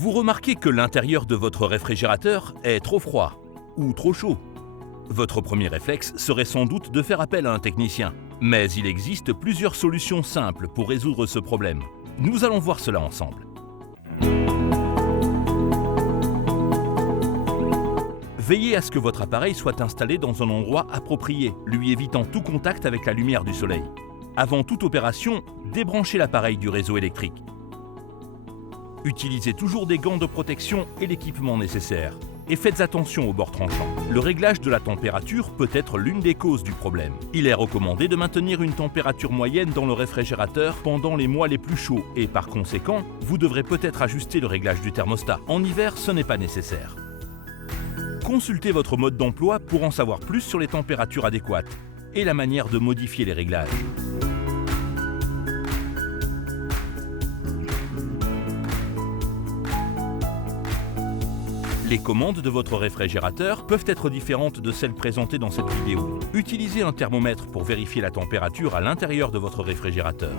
Vous remarquez que l'intérieur de votre réfrigérateur est trop froid ou trop chaud. Votre premier réflexe serait sans doute de faire appel à un technicien. Mais il existe plusieurs solutions simples pour résoudre ce problème. Nous allons voir cela ensemble. Veillez à ce que votre appareil soit installé dans un endroit approprié, lui évitant tout contact avec la lumière du soleil. Avant toute opération, débranchez l'appareil du réseau électrique. Utilisez toujours des gants de protection et l'équipement nécessaire. Et faites attention aux bords tranchants. Le réglage de la température peut être l'une des causes du problème. Il est recommandé de maintenir une température moyenne dans le réfrigérateur pendant les mois les plus chauds et par conséquent, vous devrez peut-être ajuster le réglage du thermostat. En hiver, ce n'est pas nécessaire. Consultez votre mode d'emploi pour en savoir plus sur les températures adéquates et la manière de modifier les réglages. Les commandes de votre réfrigérateur peuvent être différentes de celles présentées dans cette vidéo. Utilisez un thermomètre pour vérifier la température à l'intérieur de votre réfrigérateur.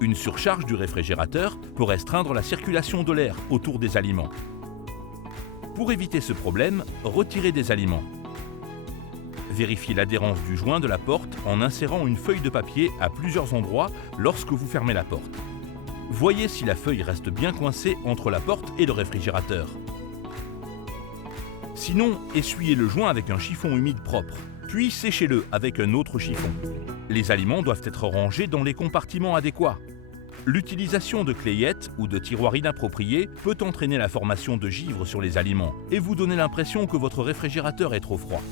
Une surcharge du réfrigérateur peut restreindre la circulation de l'air autour des aliments. Pour éviter ce problème, retirez des aliments. Vérifiez l'adhérence du joint de la porte en insérant une feuille de papier à plusieurs endroits lorsque vous fermez la porte. Voyez si la feuille reste bien coincée entre la porte et le réfrigérateur. Sinon, essuyez le joint avec un chiffon humide propre, puis séchez-le avec un autre chiffon. Les aliments doivent être rangés dans les compartiments adéquats. L'utilisation de clayettes ou de tiroirs inappropriés peut entraîner la formation de givre sur les aliments et vous donner l'impression que votre réfrigérateur est trop froid.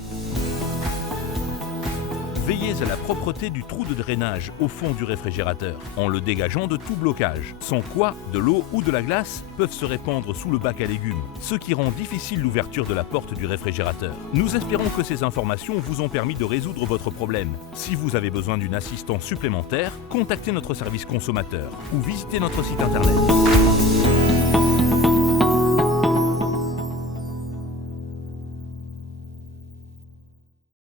Veillez à la propreté du trou de drainage au fond du réfrigérateur, en le dégageant de tout blocage, sans quoi de l'eau ou de la glace peuvent se répandre sous le bac à légumes, ce qui rend difficile l'ouverture de la porte du réfrigérateur. Nous espérons que ces informations vous ont permis de résoudre votre problème. Si vous avez besoin d'une assistance supplémentaire, contactez notre service consommateur ou visitez notre site internet.